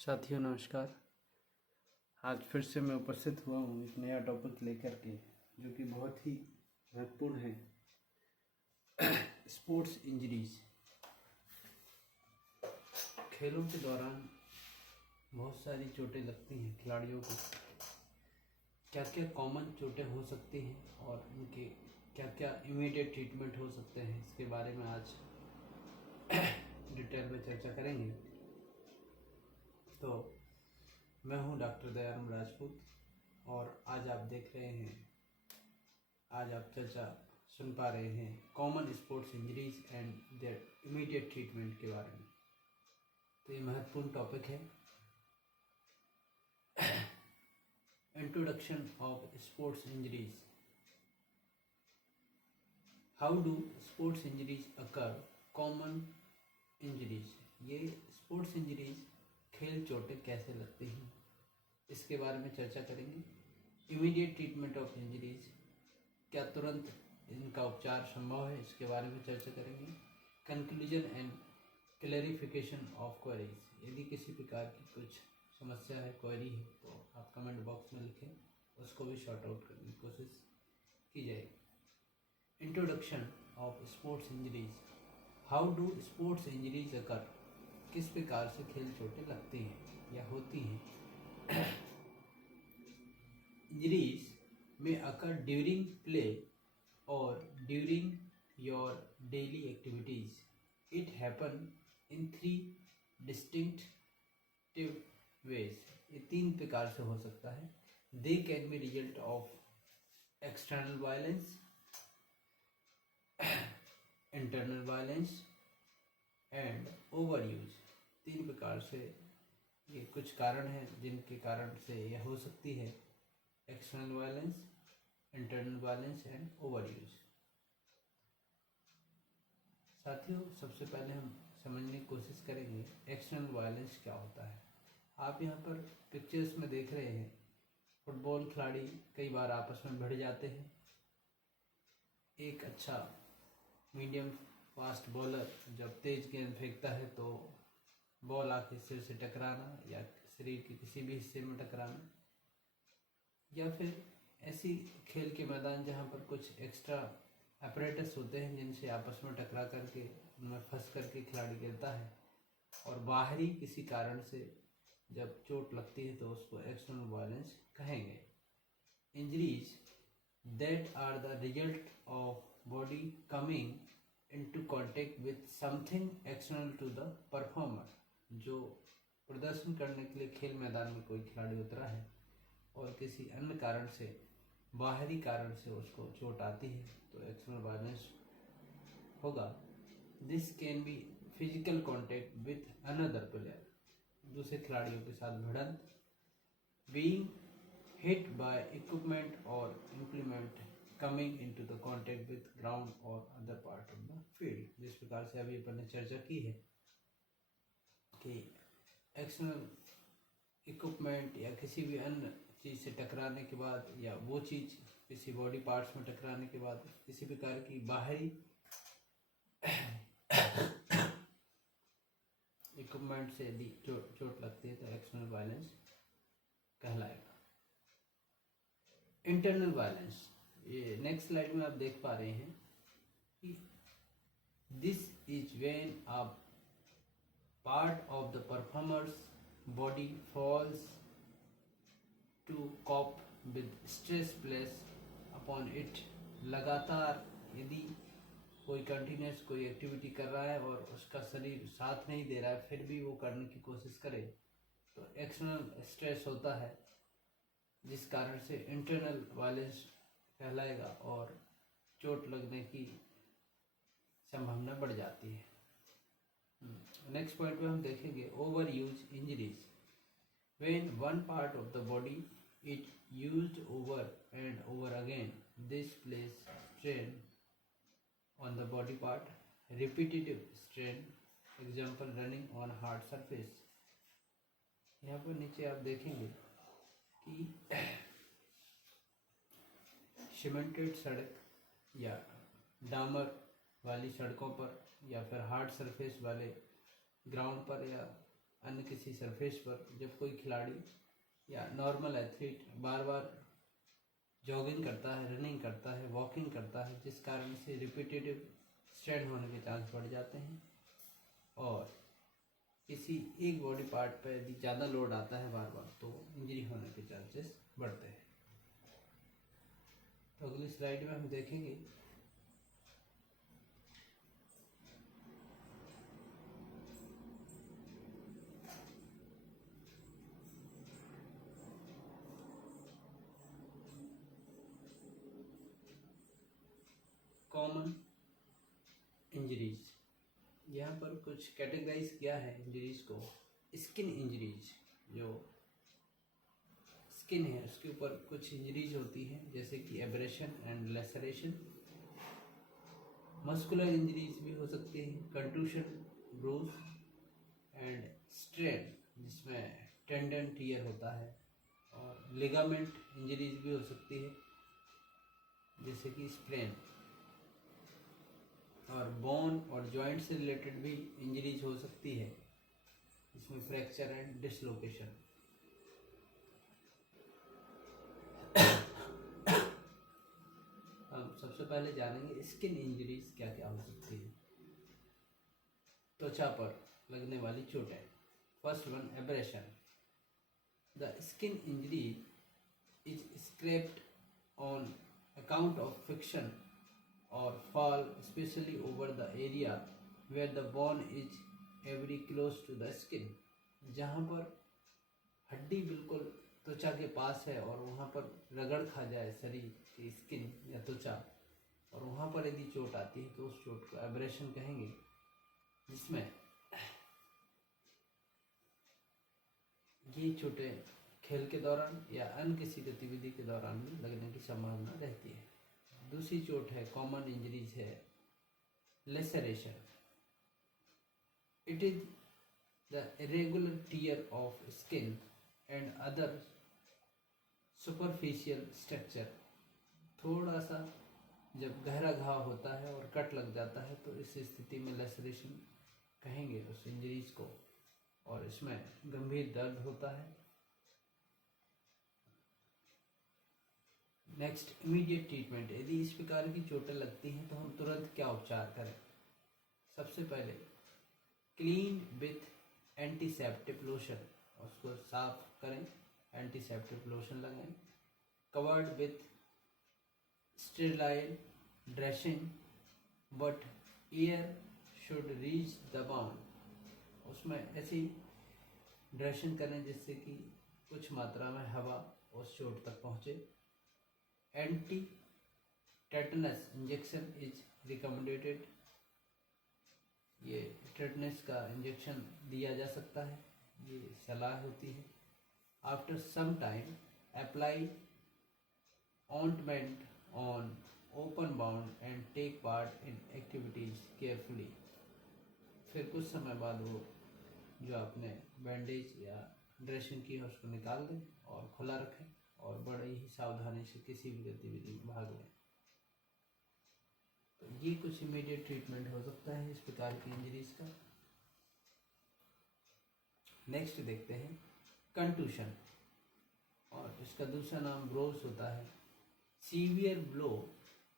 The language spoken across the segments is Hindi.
साथियों नमस्कार। आज फिर से मैं उपस्थित हुआ हूँ एक नया टॉपिक लेकर के, जो कि बहुत ही महत्वपूर्ण है। Sports injuries. खेलों के दौरान बहुत सारी चोटें लगती हैं खिलाड़ियों को। क्या क्या कॉमन चोटें हो सकती हैं और उनके क्या क्या इमीडिएट ट्रीटमेंट हो सकते हैं, इसके बारे में आज डिटेल में चर्चा करेंगे। तो मैं हूं डॉक्टर दयाराम राजपूत और आज आप चर्चा सुन पा रहे हैं common sports injuries and their immediate treatment के बारे में। तो ये महत्वपूर्ण टॉपिक है। Introduction of sports injuries. How do sports injuries occur? Common injuries. ये स्पोर्ट्स इंजरीज खेल चोटें कैसे लगती हैं, इसके बारे में चर्चा करेंगे। इमीडिएट ट्रीटमेंट ऑफ इंजरीज, क्या तुरंत इनका उपचार संभव है, इसके बारे में चर्चा करेंगे। Conclusion and clarification of queries. यदि किसी प्रकार की कुछ समस्या है, क्वेरी है, तो आप कमेंट बॉक्स में लिखें, उसको भी शॉर्ट आउट करने की कोशिश की जाएगी। Introduction of sports injuries. How do sports injuries occur? किस प्रकार से खेल चोटें लगती हैं या होती हैं? Injuries may occur during play or during your daily activities. It happen in three distinctive ways. ये तीन प्रकार से हो सकता है। They can be result of external violence, internal violence and overuse. तीन प्रकार से ये कुछ कारण हैं जिनके कारण से यह हो सकती है। External violence, internal violence and over use. साथियों, सबसे पहले हम समझने की कोशिश करेंगे एक्सटर्नल वायलेंस क्या होता है। आप यहाँ पर पिक्चर्स में देख रहे हैं, फुटबॉल खिलाड़ी कई बार आपस में भिड़ जाते हैं। एक अच्छा मीडियम फास्ट बॉलर जब तेज गेंद फेंकता है तो बॉल आके सिर से टकराना या शरीर के किसी भी हिस्से में टकराना, या फिर ऐसी खेल के मैदान जहाँ पर कुछ एक्स्ट्रा अपरेटस होते हैं जिनसे आपस में टकरा करके उनमें फंस करके खिलाड़ी गिरता है, और बाहरी किसी कारण से जब चोट लगती है तो उसको एक्सटर्नल वायलेंस कहेंगे। Injuries that are the result of body coming into contact with something external to the performer. जो प्रदर्शन करने के लिए खेल मैदान में कोई खिलाड़ी उतरा है और किसी अन्य कारण से, बाहरी कारण से उसको चोट आती है तो एक्सटर्नल वायलेंस होगा। This can be physical contact with another player, दूसरे खिलाड़ियों के साथ भिड़ंत, बीइंग हिट बाय इक्विपमेंट और implement coming into the contact with ground और other part of the field. जिस प्रकार से अभी अपन ने चर्चा की है कि एक्सटर्नल इक्विपमेंट या किसी भी अन्य चीज़ से टकराने के बाद, या वो चीज़ किसी बॉडी पार्ट्स में टकराने के बाद किसी प्रकार की बाहरी इक्विपमेंट से यदि चोट लगती है तो एक्सटर्नल वायलेंस कहलाएगा। इंटरनल वायलेंस, ये नेक्स्ट स्लाइड में आप देख पा रहे हैं कि this is when a part of the performers body false to cope with stress placed upon it। लगातार यदि कोई कंटिन्यूस कोई एक्टिविटी कर रहा है और उसका शरीर साथ नहीं दे रहा है, फिर भी वो करने की कोशिश करे, तो एक्सटर्नल स्ट्रेस होता है, जिस कारण से इंटरनल वायलेंस कहलाएगा और चोट लगने की संभावना बढ़ जाती है। नेक्स्ट पॉइंट में हम देखेंगे over use injuries. When one part of the body is used over and over again, this places strain on the body part. Repetitive strain, example running on hard surface। यहाँ पर नीचे आप देखेंगे कि सीमेंटेड सड़क या डामर वाली सड़कों पर या फिर हार्ड सरफेस वाले ग्राउंड पर या अन्य किसी सरफेस पर जब कोई खिलाड़ी या नॉर्मल एथलीट बार बार जॉगिंग करता है, रनिंग करता है, वॉकिंग करता है, जिस कारण से रिपीटेटिव स्ट्रेन होने के चांस बढ़ जाते हैं और किसी एक बॉडी पार्ट पर यदि ज़्यादा लोड आता है बार बार तो इंजरी होने के चांसेस बढ़ते हैं। तो अगली स्लाइड में हम देखेंगे कॉमन इंजरीज। यहाँ पर कुछ कैटेगराइज किया है इंजरीज को। स्किन इंजरीज, जो स्किन है उसके ऊपर कुछ इंजरीज होती हैं जैसे कि abrasion and laceration. Muscular injuries भी हो सकती हैं, कंटूशन, ब्रूज एंड स्ट्रेन जिसमें टेंडन टियर होता है, और लिगामेंट इंजरीज भी हो सकती है जैसे कि स्प्रेन, और बोन और जॉइंट से रिलेटेड भी इंजरीज हो सकती है इसमें फ्रैक्चर एंड डिसलोकेशन। हम सबसे पहले जानेंगे स्किन इंजरीज क्या क्या हो सकती है। त्वचा पर लगने वाली चोटें। First one, abrasion. The skin injury is scraped on account of friction or fall, especially over the area where the bone is very close to the skin। जहाँ पर हड्डी बिल्कुल त्वचा के पास है और वहाँ पर रगड़ खा जाए शरीर की स्किन या त्वचा, और वहाँ पर यदि चोट आती है तो उस चोट को एब्रेशन कहेंगे, जिसमें ये चोटें खेल के दौरान या अन्य किसी गतिविधि के दौरान भी लगने की संभावना रहती है। दूसरी चोट है, कॉमन इंजरीज है, laceration. It is the irregular tear of skin and other superficial structure. थोड़ा सा जब गहरा घाव होता है और कट लग जाता है तो इस स्थिति में लेसरेशन कहेंगे उस इंजरीज को, और इसमें गंभीर दर्द होता है। Next, immediate treatment. यदि इस प्रकार की चोटें लगती हैं तो हम तुरंत क्या उपचार करें। सबसे पहले क्लीन विथ एंटीसेप्टिक लोशन, उसको साफ करें, एंटीसेप्टिक लोशन लगाएं। Covered with sterile dressing but air should reach the wound. उसमें ऐसी ड्रेसिंग करें जिससे कि कुछ मात्रा में हवा उस चोट तक पहुँचे। Anti tetanus injection is recommended. ये टेटनस का इंजेक्शन दिया जा सकता है, ये सलाह होती है। After some time apply ointment on open wound and take part in activities carefully. फिर कुछ समय बाद वो जो आपने बैंडेज या ड्रेसिंग की है उसको निकाल दें और खुला रखें और बड़े ही सावधानी से किसी भी गतिविधि में भाग लें। तो ये कुछ इमीडिएट ट्रीटमेंट हो सकता है इस प्रकार की इंजरीज का। नेक्स्ट देखते हैं कंटूशन, और इसका दूसरा नाम ब्रोस होता है। Severe blow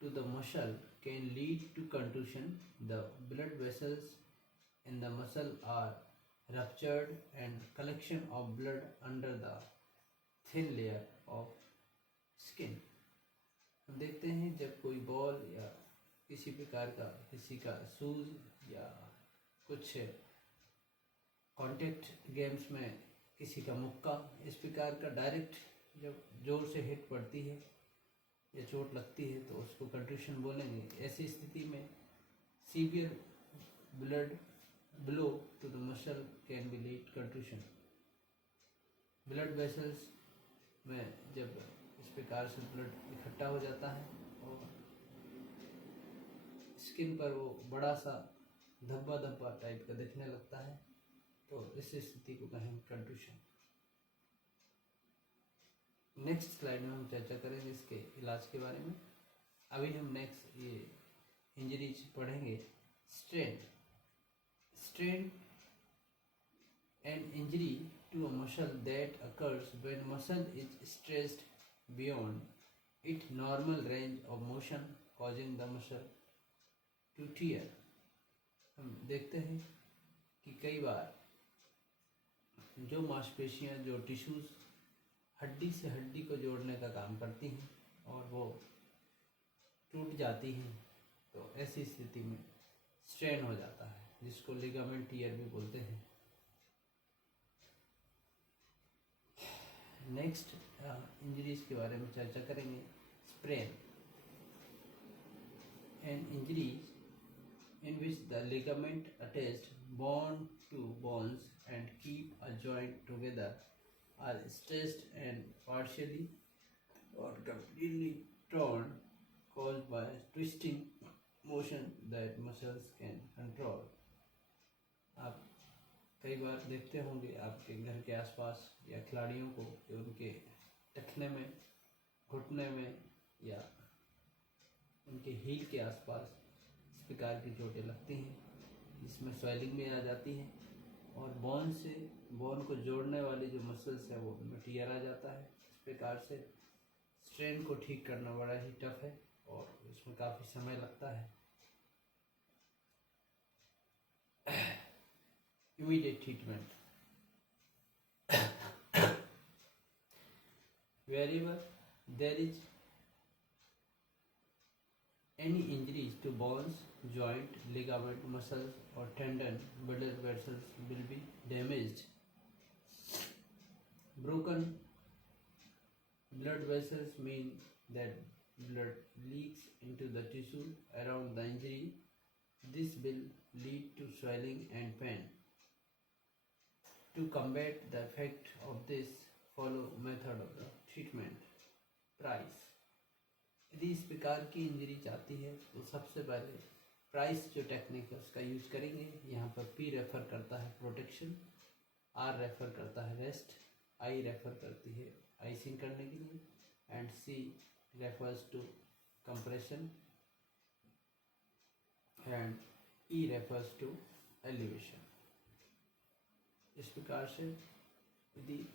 to the muscle can lead to contusion. The blood vessels in the muscle are ruptured and collection of blood under the thin layer of skin. हम देखते हैं जब कोई बॉल या किसी प्रकार का किसी का शूज या कुछ कांटेक्ट गेम्स में किसी का मुक्का इस प्रकार का डायरेक्ट जब जोर से हिट पड़ती है या चोट लगती है तो उसको कंटूशन बोलेंगे। ऐसी स्थिति में severe blood blow to the muscle can be lead contusion. Blood vessels में जब इस प्रकार से ब्लड इकट्ठा हो जाता है और स्किन पर वो बड़ा सा धब्बा धब्बा टाइप का दिखने लगता है तो इस स्थिति को कहेंगे कंटूशन। नेक्स्ट स्लाइड में हम चर्चा करेंगे इसके इलाज के बारे में। अभी हम नेक्स्ट ये इंजरीज पढ़ेंगे। Strain. Strain An injury to a muscle that occurs when muscle is stressed beyond its normal range of motion, causing the muscle to tear. हम देखते हैं कि कई बार जो मांसपेशियां, जो टिश्यूज़ हड्डी से हड्डी को जोड़ने का काम करती हैं और वो टूट जाती हैं, तो ऐसी स्थिति में स्ट्रेन हो जाता है, जिसको लिगामेंट टियर भी बोलते हैं। नेक्स्ट इंजरीज के बारे में चर्चा करेंगे। Sprain, an injuries in which the ligament attached bond to bones and keep a joint together are stretched and partially or completely torn, caused by twisting motion that muscles can control. आप कई बार देखते होंगे आपके घर के आसपास या खिलाड़ियों को कि उनके टखने में, घुटने में या उनके हील के आसपास इस प्रकार की चोटें लगती हैं, इसमें स्वेलिंग में आ जाती है और बोन को जोड़ने वाली जो मसल्स है वो उनमें टियर आ जाता है। इस प्रकार से स्ट्रेन को ठीक करना बड़ा ही टफ है और इसमें काफ़ी समय लगता है। Immediate treatment, wherever there is any injuries to bones, joint, ligament, muscles or tendon, blood vessels will be damaged. Broken blood vessels mean that blood leaks into the tissue around the injury. This will lead to swelling and pain. To combat the effect of this, follow method of the treatment. Price, यदि इस प्रकार की इंजरी चाहती है तो सबसे पहले प्राइस जो टेक्निक है उसका यूज करेंगे। यहाँ पर पी रेफर करता है प्रोटेक्शन, आर रेफर करता है रेस्ट, आई रेफर करती है आइसिंग करने के लिए and C refers to compression and E refers to elevation. इस प्रकार से यदि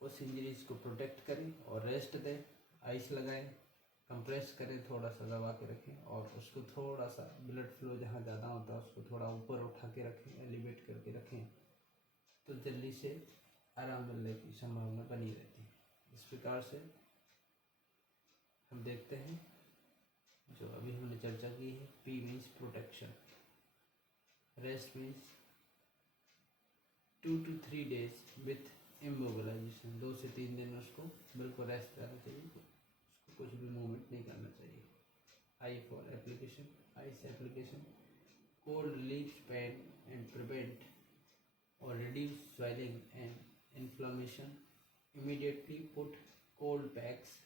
उस इंजरीज को प्रोटेक्ट करें और रेस्ट दें, आइस लगाएं, कंप्रेस करें, थोड़ा सा दबा के रखें और उसको थोड़ा सा ब्लड फ्लो जहाँ ज़्यादा होता है उसको थोड़ा ऊपर उठा के रखें, एलिवेट करके रखें, तो जल्दी से आराम मिलने की संभावना बनी रहती है। इस प्रकार से हम देखते हैं जो अभी हमने चर्चा की है। P means protection, rest means 2 to 3 days with immobilisation, 2 से 3 दिन उसको बिल्कुल रेस्ट करना चाहिए, उसको कुछ भी मूवमेंट नहीं करना चाहिए। I for application, ice application, cold relieves pain and prevent और reduce swelling and inflammation. Immediately put cold packs,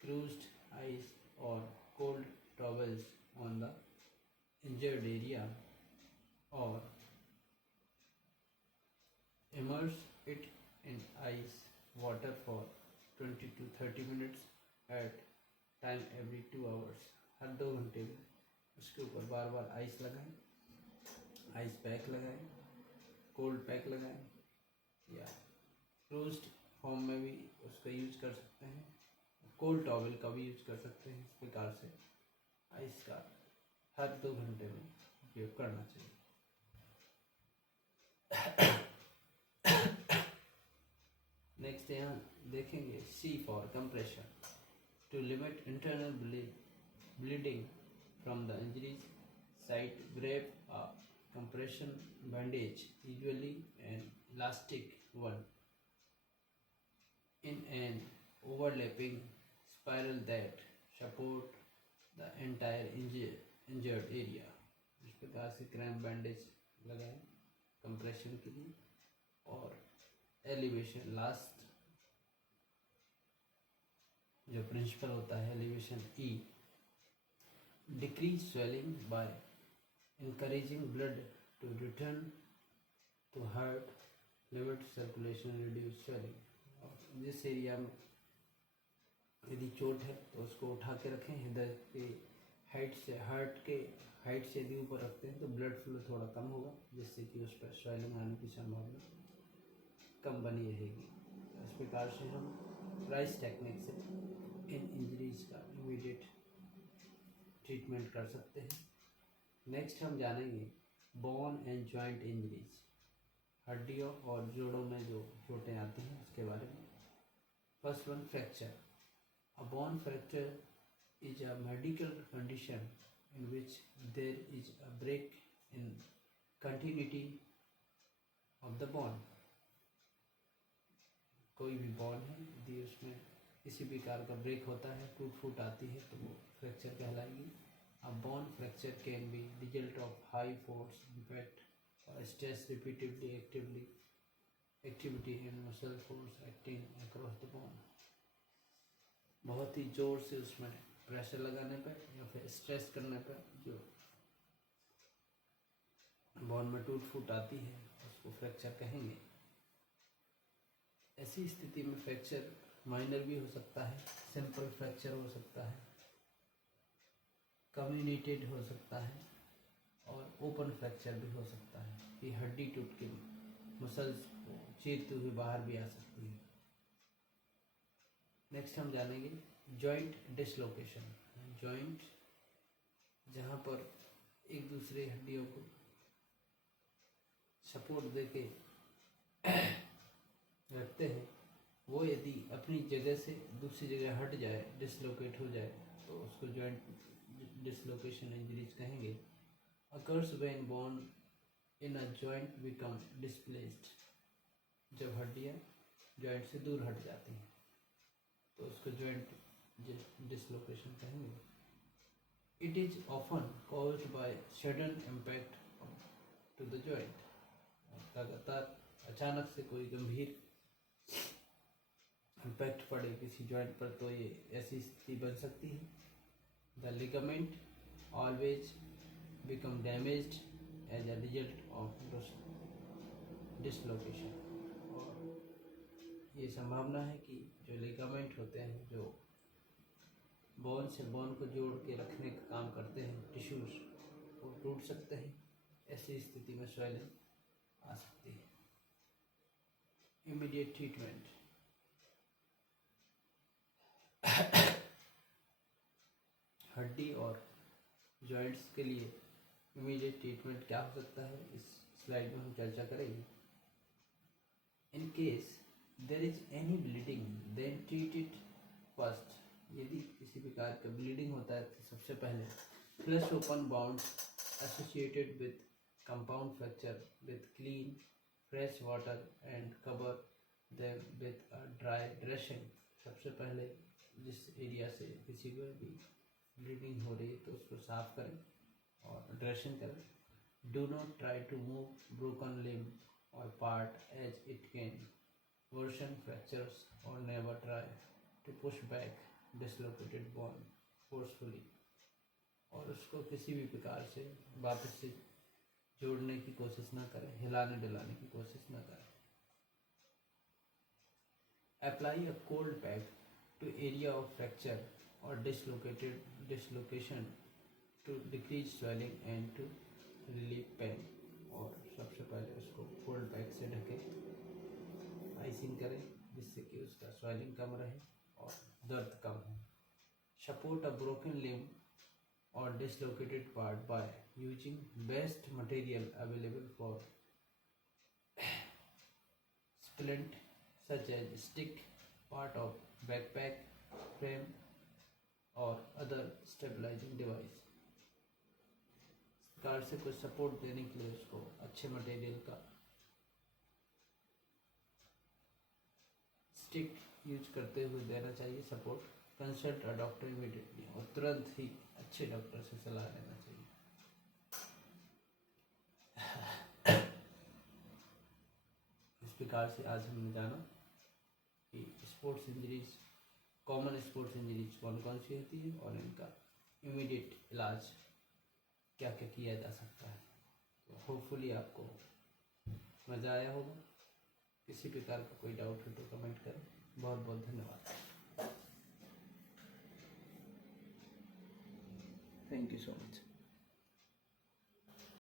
crushed ice और cold towels on the injured area और immerse it in ice water for 20 to 30 minutes at time every 2 hours। हर 2 घंटे में उसके ऊपर बार बार आइस लगाएं, आइस पैक लगाएं, कोल्ड पैक लगाएं या क्लोज्ड फॉर्म में भी उसका यूज कर सकते हैं, कोल्ड टॉवल का भी यूज कर सकते हैं। इस प्रकार से आइस का हर 2 घंटे में उपयोग करना चाहिए। नेक्स्ट यहाँ देखेंगे C for compression, to limit internal bleeding from the injuries site, grab a compression bandage, usually an elastic one, in an overlapping spiral that support the entire injured area। इस प्रकार से क्रैम्प बैंडेज लगाएं कंप्रेशन के लिए और एलिवेशन, लास्ट जो प्रिंसिपल होता है elevation E, decrease swelling by encouraging blood to return to heart, limit circulation, reduce swelling। और जिस एरिया में यदि चोट है तो उसको उठा के रखें, हृदय के हाइट से, हार्ट के हाइट से यदि ऊपर रखते हैं तो ब्लड फ्लो थोड़ा कम होगा, जिससे कि उस पर स्वेलिंग आने की संभावना कम बनी रहेगी। इस प्रकार से हम राइस टेक्निक से इन इंजरीज का इमीडिएट ट्रीटमेंट कर सकते हैं। नेक्स्ट हम जानेंगे बोन एंड जॉइंट इंजरीज, हड्डियों और जोड़ों में जो चोटें आती हैं उसके बारे में। First one, fracture. A bone fracture is a medical condition in which there is a break in continuity of the bone। कोई भी बॉन है यदि उसमें किसी प्रकार का ब्रेक होता है, टूट फूट आती है, तो वो फ्रैक्चर कहलाएगी। A bone fracture can be result of high force impact or stress repeatedly activity and muscle force acting across the bone। बहुत ही जोर से उसमें प्रेशर लगाने पर या फिर स्ट्रेस करने पर जो बॉन में टूट फूट आती है उसको फ्रैक्चर कहेंगे। ऐसी स्थिति में फ्रैक्चर माइनर भी हो सकता है, सिंपल फ्रैक्चर हो सकता है, कम्युनिकेटेड हो सकता है और ओपन फ्रैक्चर भी हो सकता है कि हड्डी टूट के मसल्स को चीरते हुए बाहर भी आ सकती है। नेक्स्ट हम जानेंगे जॉइंट डिसलोकेशन। जॉइंट जहाँ पर एक दूसरे हड्डियों को सपोर्ट देके रखते हैं, वो यदि अपनी जगह से दूसरी जगह हट जाए, डिसलोकेट हो जाए, तो उसको जॉइंट डिसलोकेशन इंजरीज कहेंगे। Occurs when bone in a joint become displaced, जब हड्डियाँ जॉइंट से दूर हट जाती हैं तो उसको जॉइंट डिसलोकेशन कहेंगे। It is often caused by sudden impact to the joint, लगातार अचानक से कोई गंभीर इम्पैक्ट पड़े किसी जॉइंट पर तो ये ऐसी स्थिति बन सकती है। The ligament always become damaged as a result of dislocation, और ये संभावना है कि जो लिगामेंट होते हैं जो बोन से बोन को जोड़ के रखने का काम करते हैं, टिश्यूज, वो टूट सकते हैं। ऐसी स्थिति में स्वेलिंग आ सकती है। Immediate treatment. हड्डी और जॉइंट्स के लिए इमीडिएट ट्रीटमेंट क्या हो सकता है, इस स्लाइड में हम चर्चा करेंगे। In case there is any bleeding then treat it first. यदि किसी प्रकार का ब्लीडिंग होता है तो सबसे पहले flush open bounds associated with compound fracture with clean fresh water and cover them with a dry dressing. सबसे पहले जिस एरिया से किसी को भी ब्लीडिंग हो रही है तो उसको साफ करें और ड्रेसिंग करें। Do not try to move broken limb और part as it can worsen fractures, और never try to push back dislocated bone forcefully, और उसको किसी भी प्रकार से वापस से जोड़ने की कोशिश ना करें, हिलाने डुलाने की कोशिश ना करें। Apply a cold pack to area of fracture और dislocation to decrease swelling and to relieve pain, और सबसे पहले उसको कोल्ड पैक से ढके आइसिंग करें जिससे कि उसका स्वेलिंग कम रहे और दर्द कम हो। सपोर्ट अ ब्रोकन लिम्ब और dislocated part by using best material available for splint such as stick, part of backpack, frame or other stabilizing device। इस प्रकार से कुछ सपोर्ट देने के लिए उसको अच्छे मटेरियल का स्टिक यूज करते हुए देना चाहिए support. Consult a doctor immediately, और तुरंत ही अच्छे डॉक्टर से सलाह लेना चाहिए। इस प्रकार से आज हमने जाना कि sports injuries, common sports injuries कौन कौन सी होती है और इनका इमीडिएट इलाज क्या क्या किया जा सकता है। तो होपफुली आपको मज़ा आया होगा। किसी प्रकार का कोई डाउट हो तो कमेंट करें। बहुत बहुत धन्यवाद। Thank you so much.